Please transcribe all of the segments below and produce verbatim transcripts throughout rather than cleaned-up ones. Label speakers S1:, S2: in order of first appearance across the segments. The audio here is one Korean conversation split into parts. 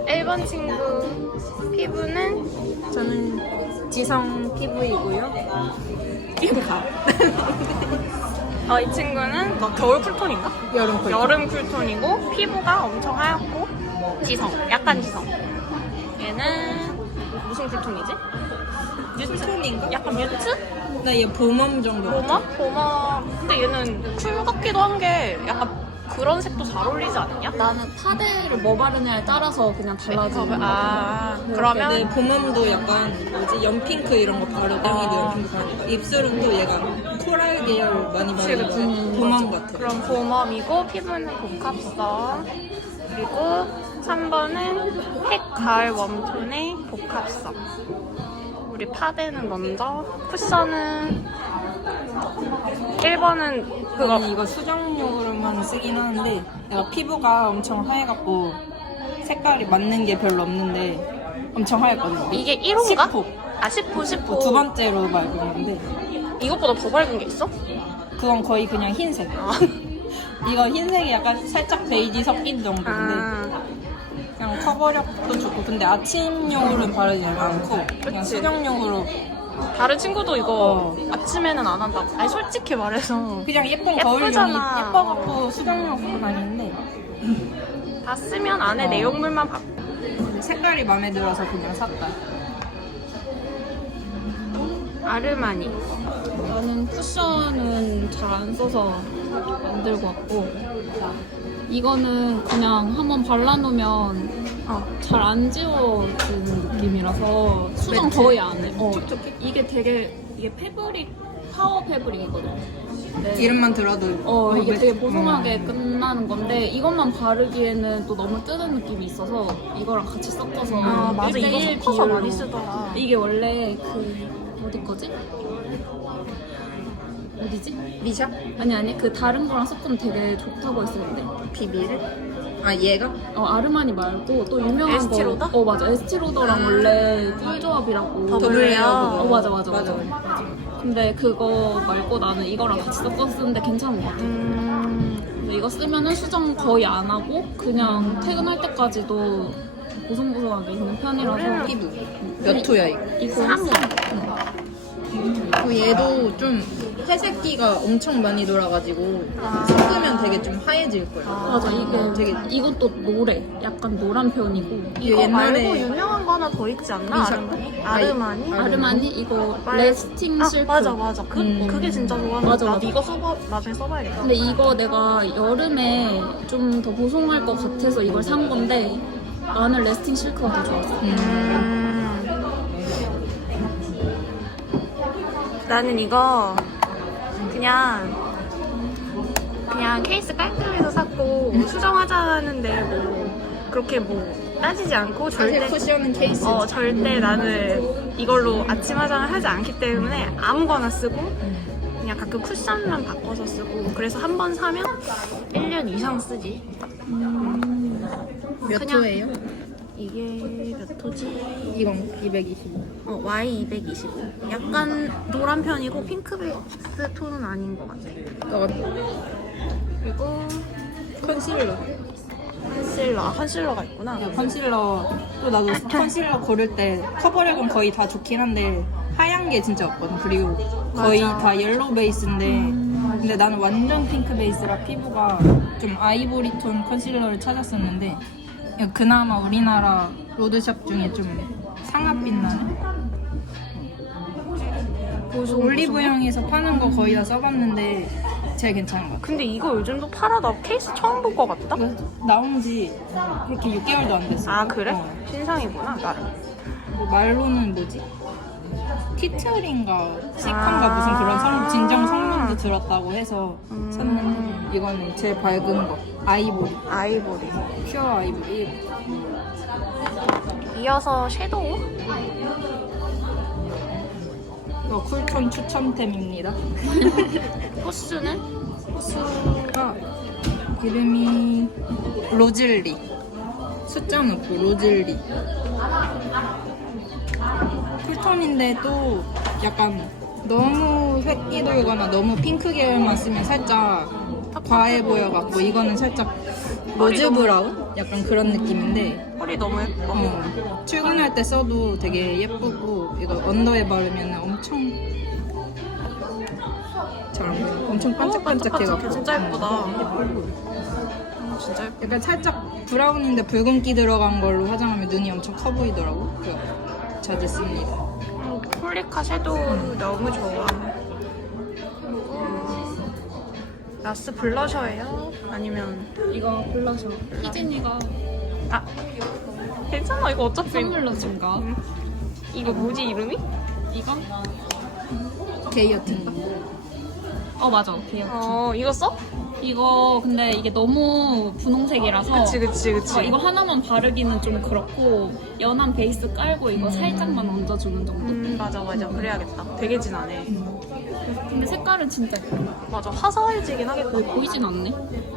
S1: 일 번 친구 피부는
S2: 저는 지성 피부이고요. 핑크가
S1: 어, 이 친구는 너 겨울 쿨톤인가?
S2: 여름 쿨톤.
S1: 여름 쿨톤이고 피부가 엄청 하얗고 지성, 약간 지성. 얘는 무슨 쿨톤이지?
S2: 쿨톤인가?
S1: 약간 뮤트?
S2: 나 얘 봄웜 정도.
S1: 보마? 보마. 근데 얘는 쿨 같기도 한 게 약간 그런 색도 잘 어울리지 않냐?
S3: 나는 파데를 뭐 바르냐에 따라서 그냥 달라지는 거야.
S1: 아,
S2: 내
S1: 그러면
S2: 봄웜도 약간 뭐지 연핑크 이런 거 바르고 땡이도
S1: 아.
S2: 연핑크 바르고 입술은 또 얘가 코랄 계열 많이
S1: 그치,
S2: 바르고
S1: 그치.
S2: 봄웜 같아.
S1: 그럼 봄웜이고 피부는 복합성. 그리고 삼 번은 햇 가을 웜톤의 복합성. 우리 파데는 먼저, 쿠션은 일 번은 그거
S2: 저는 이거 수정용으로만 쓰긴 하는데 내가 피부가 엄청 하얘갖고 색깔이 맞는 게 별로 없는데 엄청 하얗거든요.
S1: 이게 일 호인가?
S2: 십 호.
S1: 아, 십 호, 십 호.
S2: 두 번째로 말고 있는데
S1: 이것보다 더 밝은 게 있어?
S2: 그건 거의 그냥 흰색.
S1: 아.
S2: 이거 흰색이 약간 살짝 베이지 섞인 정도인데
S1: 아,
S2: 그냥 커버력도 좋고 근데 아침용으로는 바르지 않고 그냥
S1: 그치.
S2: 수정용으로
S1: 다른 친구도 이거
S2: 어.
S1: 아침에는 안 한다고. 아니, 솔직히 말해서
S2: 그냥 예쁜 거울용이
S1: 예쁘잖아.
S2: 예뻐갖고 수정용 쓰고 다니는데
S1: 다 쓰면 안에
S2: 어.
S1: 내용물만 바꿔.
S2: 근데 색깔이 마음에 들어서 그냥 샀다.
S1: 아르마니.
S3: 나는 쿠션은 잘 안 써서 만들고 왔고, 이거는 그냥 한번 발라놓으면
S1: 어.
S3: 잘 안 지워지는 느낌이라서 수정 거의 안 해. 어, 이게 되게 이게 패브릭 파워 패브릭이거든. 네.
S2: 이름만 들어도
S3: 어, 이게
S2: 매-
S3: 되게 보송하게
S2: 음.
S3: 끝나는 건데 이것만 바르기에는 또 너무 뜨는 느낌이 있어서 이거랑 같이 섞어서
S1: 아, 맞아.
S3: 일 대 일
S1: 이거 섞어서
S3: 비율로.
S1: 많이 쓰더라.
S3: 이게 원래 그 어디 거지? 어디지?
S2: 미샤?
S3: 아니 아니 그 다른 거랑 섞으면 되게 좋다고 했었는데
S2: 비비를? 아 얘가?
S3: 어 아르마니 말고 또 유명한
S1: 에스티
S3: 거
S1: 로더?
S3: 어 맞아 에스티로더랑 원래 꿀조합이라고
S1: 더블레어.
S3: 어 맞아 맞아 맞아,
S2: 맞아.
S3: 맞아. 근데 그거 말고 나는 이거랑 같이 섞어 쓰는데 괜찮은 것 같아.
S1: 음,
S3: 근데 이거 쓰면은 수정 거의 안 하고 그냥 퇴근할 때까지도 보송보송하게 있는 편이라서
S2: 피부 몇 호야 이거?
S3: 이거
S1: 삼 호.
S2: 어, 얘도 좀 회색기가 엄청 많이 돌아가지고
S1: 아.
S2: 섞으면 되게 좀 하얘질 거야.
S3: 맞아 이게
S2: 되게
S3: 이것도 노래 약간 노란 편이고
S1: 이거
S2: 옛날에-
S1: 말고 유명한 거 하나 더 있지 않나?
S2: 미샤?
S1: 아르마니? 아르마니?
S2: 아르-
S3: 아르마니 이거
S1: 말-
S3: 레스팅
S1: 아,
S3: 실크
S1: 맞아, 맞아. 그,
S2: 음.
S1: 그게 진짜 좋아하는
S3: 맞아,
S1: 나도
S3: 맞아.
S1: 이거 써봐, 나중에 써봐야겠다.
S3: 근데 이거 내가 여름에 좀 더 보송할 것 같아서 이걸 산 건데 나는 레스팅 실크가 더 좋았어.
S1: 음. 나는 이거 그냥 그냥 케이스 깔끔해서 샀고 수정하자는데 뭐 그렇게 뭐 따지지 않고
S2: 사실
S1: 절대
S2: 쿠션은 케이스.
S1: 어 절대 나는 이걸로 아침 화장을 하지 않기 때문에 아무거나 쓰고 그냥 가끔 쿠션만 바꿔서 쓰고 그래서 한 번 사면 일 년 이상 쓰지.
S2: 몇
S1: 그냥-
S2: 호예요?
S1: 이게 몇 호지?
S2: 이건 이백이십오.
S1: 어, 와이 이백이십오. 약간 노란 편이고 핑크베이스 톤은 아닌 것 같아.
S2: 너가
S1: 그리고
S2: 컨실러.
S1: 컨실러. 아, 컨실러가 있구나.
S2: 컨실러 또 나도 컨실러 고를 때 커버력은 거의 다 좋긴 한데 하얀 게 진짜 없거든. 그리고 거의
S1: 맞아.
S2: 다 옐로우 베이스인데 근데 나는 완전 핑크 베이스라 피부가 좀 아이보리 톤 컨실러를 찾았었는데 그나마 우리나라 로드샵 중에 좀 상아빛 나는
S1: 보송,
S2: 올리브영에서 파는 거 거의 다 써봤는데 제일 괜찮은 것 같아.
S1: 근데 이거 요즘도 팔아? 나 케이스 처음 볼 것 같다?
S2: 이거 나온 지 그렇게 육 개월도 안 됐어.
S1: 아, 그래?
S2: 어.
S1: 신상이구나, 나름.
S2: 뭐 말로는 뭐지? 티틀인가 시컨가
S1: 아.
S2: 무슨 그런 성, 진정 성능도 들었다고 해서
S1: 음.
S2: 샀는데 이거는 제일 밝은 거 아이보리
S1: 아이보리.
S2: 퓨어 아이보리.
S1: 이어서 섀도우?
S2: 이거 쿨톤 추천템입니다.
S1: 호수는?
S2: 호수가 이름이 로즐리 숫자 넣고 로즐리 쿨톤인데 또 약간 너무 획기 돌거나 너무 핑크 계열만 쓰면 살짝 과해 보여갖고 이거는 살짝 로즈 브라운? 약간 그런 느낌인데
S1: 펄이 너무 예뻐.
S2: 어, 출근할 때 써도 되게 예쁘고 이거 언더에 바르면 엄청 잘 안 보여. 엄청 반짝반짝해갖고
S1: 반짝반짝해. 진짜 예쁘다.
S2: 어, 예쁘고.
S1: 음, 진짜 예뻐.
S2: 약간 살짝 브라운인데 붉은기 들어간 걸로 화장하면 눈이 엄청 커 보이더라고. 그래서 자주 씁니다.
S1: 음, 폴리카 섀도우 너무 좋아. 그리고 라스 블러셔예요? 아니면
S3: 이거 블러셔. 희진이가
S1: 아 괜찮아 이거 어차피
S3: 선물로 준 거.
S1: 이거 뭐지 이름이?
S3: 이거?
S2: 게이어튼.
S3: 어 맞아. 귀여워.
S1: 어 이거 써?
S3: 이거 근데 이게 너무 분홍색이라서
S1: 그치 그치 그치.
S3: 어, 이거 하나만 바르기는 좀 그렇고 연한 베이스 깔고 이거 살짝만 얹어주는 정도.
S1: 음 맞아 맞아 그래야겠다. 되게 진하네.
S3: 근데 색깔은 진짜 예뻐.
S1: 맞아 화사해지긴 하겠다.
S3: 보이진 않네.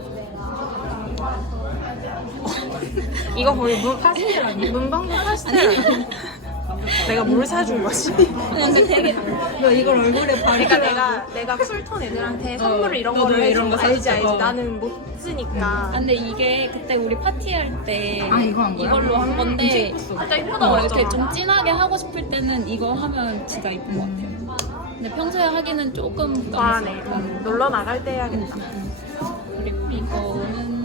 S1: 이거 거의 문 파스텔 아니야? 문방구 파스텔. 내가 뭘 사준 거지?
S3: 근데 되게
S2: 너 이걸 얼굴에 바르니까
S1: 그러니까 내가 내가 쿨톤 애들한테 선물을 이런
S2: 너도
S1: 거를
S2: 이런
S1: 해준
S2: 거
S1: 거 알지
S2: 샀어.
S1: 알지. 나는 못 쓰니까.
S3: 아, 근데 이게 그때 우리 파티할 때
S2: 아, 이거 한 거야?
S3: 이걸로 한 건데
S1: 진짜 예쁘다
S3: 어, 이렇게
S1: 그랬잖아.
S3: 좀 진하게 하고 싶을 때는 이거 하면 진짜 이쁜 것 같아요. 근데 평소에 하기는 조금
S1: 과하네.
S3: 부담스러워.
S1: 음, 놀러 나갈 때 해야겠다.
S3: 그리고 이거는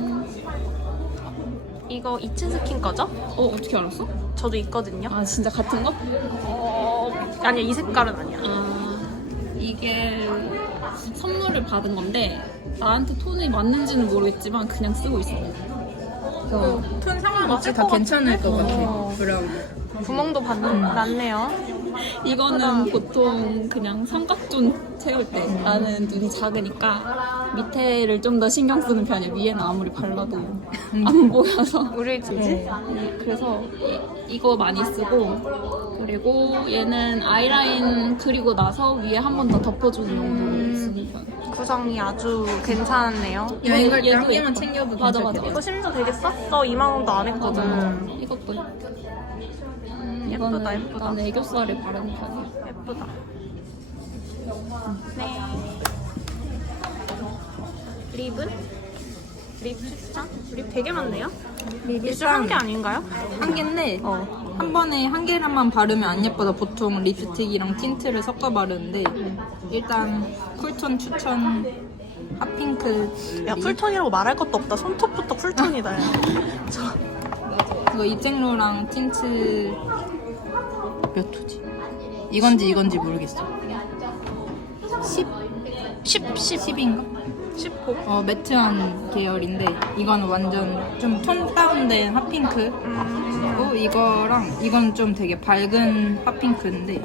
S1: 이거 이츠스킨 거죠?
S3: 어 어떻게 알았어?
S1: 저도 있거든요.
S3: 아 진짜 같은 거?
S1: 어, 아니야 이 색깔은 아니야.
S3: 아 이게 선물을 받은 건데 나한테 톤이 맞는지는 모르겠지만 그냥 쓰고 있어. 그래서
S2: 톤 상관없이 다
S1: 것
S2: 괜찮을 것 같아.
S1: 어.
S2: 브라운.
S1: 구멍도 받는 났네요.
S3: 이거는 보통 그냥 삼각존 채울 때 나는 눈이 작으니까 밑에를 좀 더 신경 쓰는 편이야. 위에는 아무리 발라도 안 보여서.
S1: 우리 집지?
S3: 그래서 이, 이거 많이 쓰고 그리고 얘는 아이라인 그리고 나서 위에 한 번 더 덮어주는 용도로 쓰는 거야.
S1: 구성이 아주 괜찮네요.
S2: 여행 갈 때
S3: 얘도
S2: 한 개만
S3: 예뻐.
S2: 챙겨도
S3: 맞아,
S2: 괜찮겠다.
S3: 맞아.
S1: 이거 심지어 되게 쌌어. 이만 원도 안 했거든.
S3: 이것도 음,
S1: 예쁘다,
S3: 이거는
S1: 예쁘다.
S3: 난 애교살에 바르는 편이야.
S1: 예쁘다. 네. 립은? 립 추천? 립 되게 많네요? 립술 한 개 아닌가요?
S2: 한 개인데
S1: 어.
S2: 한 번에 한 개만 바르면 안 예쁘다. 보통 립스틱이랑 틴트를 섞어 바르는데 일단 쿨톤 추천 핫핑크
S1: 야, 쿨톤이라고 말할 것도 없다. 손톱부터 쿨톤이다. 야. 저,
S2: 이거 입생로랑 틴트 몇 호지? 이건지 이건지 모르겠어. 십,
S1: 십, 십,
S2: 십인가?
S1: 십호.
S2: 어, 매트한 계열인데 이건 완전 좀 톤 다운된 핫핑크고
S1: 음,
S2: 이거랑 이건 좀 되게 밝은 핫핑크인데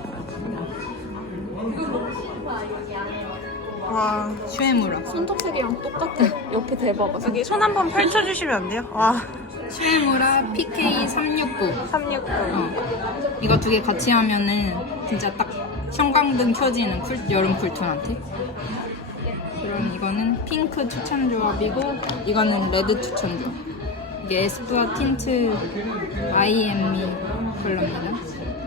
S1: 와.
S2: 슈에무라
S3: 손톱색이랑 똑같아. 옆에 대봐봐.
S1: 여기 손 한번 펼쳐주시면 안 돼요? 와.
S2: 슈에무라 피케이 삼육구
S1: 삼육구.
S2: 어. 이거 두 개 같이 하면은 진짜 딱 형광등 켜지는 쿨, 여름 쿨톤한테. 그럼 이거는 핑크 추천 조합이고 이거는 레드 추천 조합. 이게 에스쁘아 틴트 아이엠미 컬러입니다.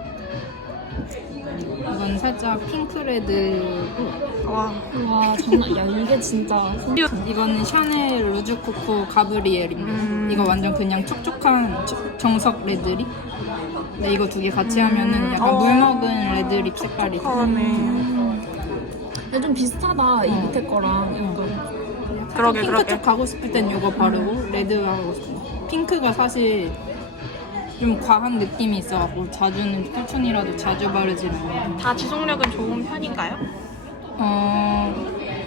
S2: 이건 살짝 핑크레드고
S1: 와.
S3: 와 장난. 야 이게 진짜.
S2: 이거는 샤넬 루즈코코 가브리엘입니다.
S1: 음.
S2: 이거 완전 그냥 촉촉한 저- 정석 레드립. 근데 이거 두 개 같이 하면은 약간
S1: 어.
S2: 물 먹은 레드립 색깔이
S1: 촉촉하네.
S3: 근데 좀 비슷하다 이 밑에 거랑 약간.
S1: 그러게,
S2: 핑크
S1: 그러게.
S2: 쪽 가고 싶을 땐 이거 바르고 레드 하고 싶어. 핑크가 사실 좀 과한 느낌이 있어갖고 자주는 쿨톤이라도 자주 바르지는 않아요.
S1: 다 지속력은 좋은 편인가요?
S2: 어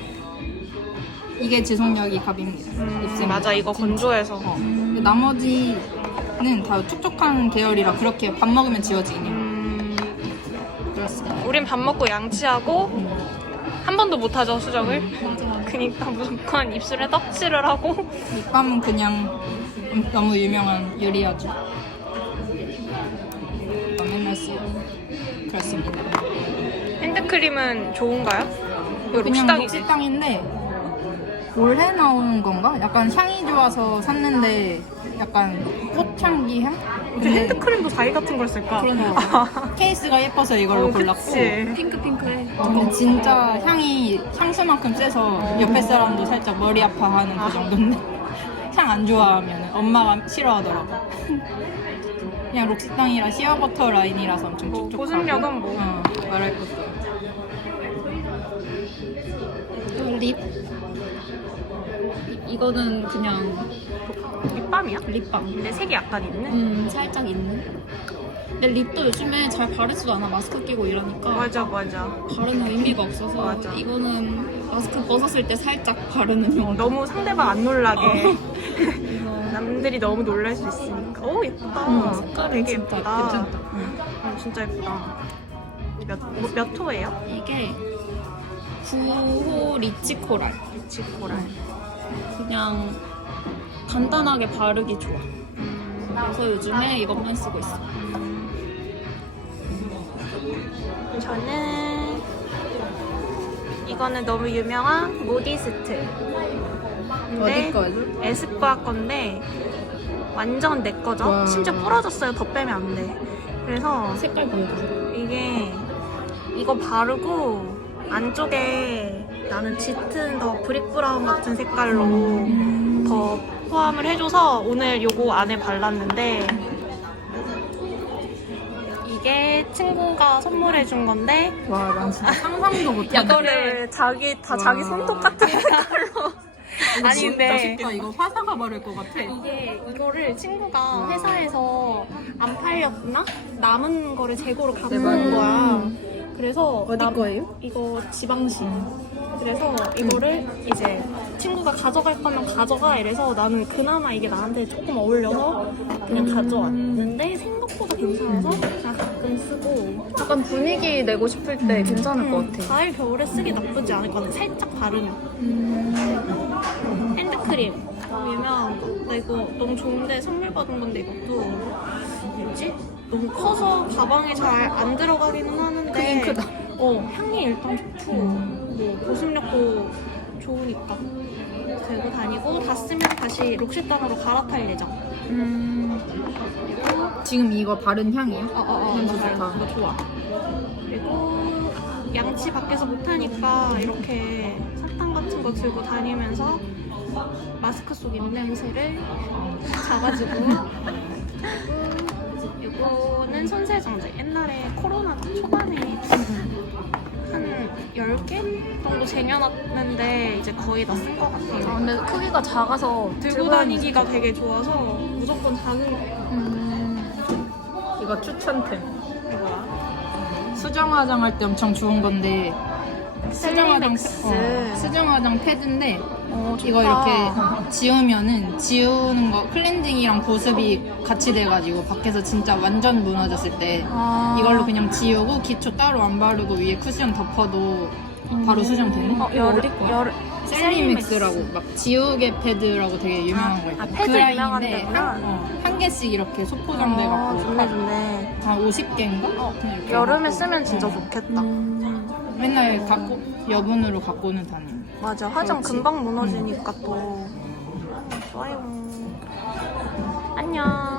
S2: 이게 지속력이 갑입니다.
S1: 음,
S2: 립스틱.
S1: 맞아. 이거 건조해서.
S2: 어. 근데 나머지는 다 촉촉한 계열이라 그렇게 밥 먹으면 지워지긴 해요.
S1: 음,
S2: 그렇습니다.
S1: 우린 밥 먹고 양치하고 한 번도 못 하죠, 수정을. 그니까 무조건 입술에 떡칠을 하고.
S2: 립밤은 그냥 너무 유명한 유리아주. 이거 맨날 쓰고 그렇습니다.
S1: 핸드크림은 좋은가요? 이거
S2: 그냥
S1: 록시땅이지?
S2: 록시땅인데 올해 나온 건가? 약간 향이 좋아서 샀는데 약간 꽃향기 향?
S1: 근데 핸드크림도 자기 같은 걸 쓸까?
S2: 그래서 케이스가 예뻐서 이걸로
S1: 어,
S2: 골랐고
S1: 그치.
S3: 핑크핑크해.
S2: 어, 근데 진짜 향이 향수만큼 세서 옆에 사람도 살짝 머리 아파하는 그 정도인데 향 안 좋아하면 엄마가 싫어하더라고. 그냥 록시땅이라 시어버터 라인이라서 엄청
S1: 뭐,
S2: 촉촉하고.
S1: 보습력은 뭐.
S2: 어, 말할 것도 없어. 립.
S3: 이거는 그냥
S1: 립밤이야?
S3: 립밤.
S1: 근데 색이 약간 있네.
S3: 음, 살짝 있는. 근데 립도 요즘에 잘 바르지도 않아. 마스크 끼고 이러니까
S1: 맞아 맞아.
S3: 바르는 의미가 없어서
S1: 맞아.
S3: 이거는 마스크 벗었을 때 살짝 바르는 용.
S1: 너무 상대방 안 놀라게.
S3: 이거
S1: 남들이 너무 놀랄 수 있으니까. 오 예쁘다.
S3: 음, 색깔이
S1: 되게
S3: 진짜
S1: 예쁘다.
S3: 괜찮다.
S1: 어, 진짜 예쁘다. 몇, 뭐, 몇 호예요?
S3: 이게 구 호 리치 코랄.
S1: 리치 코랄.
S3: 그냥 간단하게 바르기 좋아.
S1: 음,
S3: 그래서 요즘에 이것만 쓰고 있어.
S1: 저는 이거는 너무 유명한 모디스트.
S2: 어디 거죠?
S1: 에스쁘아 건데 완전 내 거죠.
S2: 와.
S1: 심지어 부러졌어요. 더 빼면 안 돼. 그래서
S3: 색깔 보여주세요.
S1: 이게 이거 바르고 안쪽에 나는 짙은 더 브릭 브라운 같은 색깔로 더 포함을 해줘서 오늘 요거 안에 발랐는데 이게 친구가 선물해준 건데
S2: 와, 난 진짜 상상도 못하는데.
S1: 이거를 자기 다 자기
S2: 와.
S1: 손톱 같은 색깔로 아니 근데
S2: 진짜 이거 화사가 바를 것 같아.
S1: 이게 이거를 친구가 회사에서 안 팔렸나? 남은 거를 재고로 갖고 온 거야. 그래서
S2: 어디
S1: 남-
S2: 거예요?
S1: 이거 지방시. 그래서 이거를 이제 친구가 가져갈 거면 가져가 이래서 나는 그나마 이게 나한테 조금 어울려서 그냥 가져왔는데 생각보다 괜찮아서 그냥 가끔 쓰고
S3: 약간 분위기 내고 싶을 때 괜찮을 것 같아.
S1: 가을 겨울에 쓰기 나쁘지 않을 것 같아. 살짝 바르면. 핸드크림 너무 유명한 거. 나 이거 너무 좋은데 선물 받은 건데 이것도 뭐지? 너무 커서 가방에 잘 안 들어가기는 하는데
S3: 크긴 크다.
S1: 어 향이 일단 좋고 뭐 보습력도 좋으니까 들고 다니고 다 쓰면 다시 록시땅으로 갈아탈 예정. 그리고
S2: 지금 이거 바른 향이에요?
S1: 어어어
S2: 향
S1: 맞아요.
S2: 좋다.
S1: 이거 좋아. 그리고 양치 밖에서 못하니까 이렇게 사탕 같은 거 들고 다니면서 마스크 속 입냄새를 잡아주고 그리고 이거는 손세정제. 옛날에 코로나 초반에 한 열 개 정도 쟁여놨는데 이제 거의 다 쓴 것 같아요.
S3: 아, 근데 크기가 작아서
S1: 들고 다니기가 되게 좋아서 무조건 작은 거.
S2: 이거 추천템.
S1: 이거야.
S2: 수정 화장할 때 엄청 좋은 건데 수정 화장
S1: 셀리맥스.
S2: 어, 수정 화장 패드인데
S1: 어, 좋다.
S2: 이거 이렇게 지우면은 지우는 거 클렌징이랑 보습이 같이 돼가지고 밖에서 진짜 완전 무너졌을 때
S1: 아.
S2: 이걸로 그냥 지우고 기초 따로 안 바르고 위에 쿠션 덮어도 바로 수정되는?
S1: 어,
S2: 이거
S1: 여,
S2: 어디 거야?
S1: 여,
S2: 셀리맥스라고 막 지우개 패드라고 되게 유명한 거 있어.
S1: 아, 패드 유명한 데구나.
S2: 한, 어, 한 개씩 이렇게
S1: 아,
S2: 소포장돼갖고
S1: 좋네 좋네.
S2: 한 오십 개인가? 어, 그냥 이렇게
S1: 여름에
S2: 해갖고.
S1: 쓰면 진짜
S2: 어.
S1: 좋겠다.
S2: 맨날 갖고 여분으로 갖고는 다녀.
S1: 맞아, 화장
S2: 그렇지.
S1: 금방 무너지니까 또 좋아요. 안녕.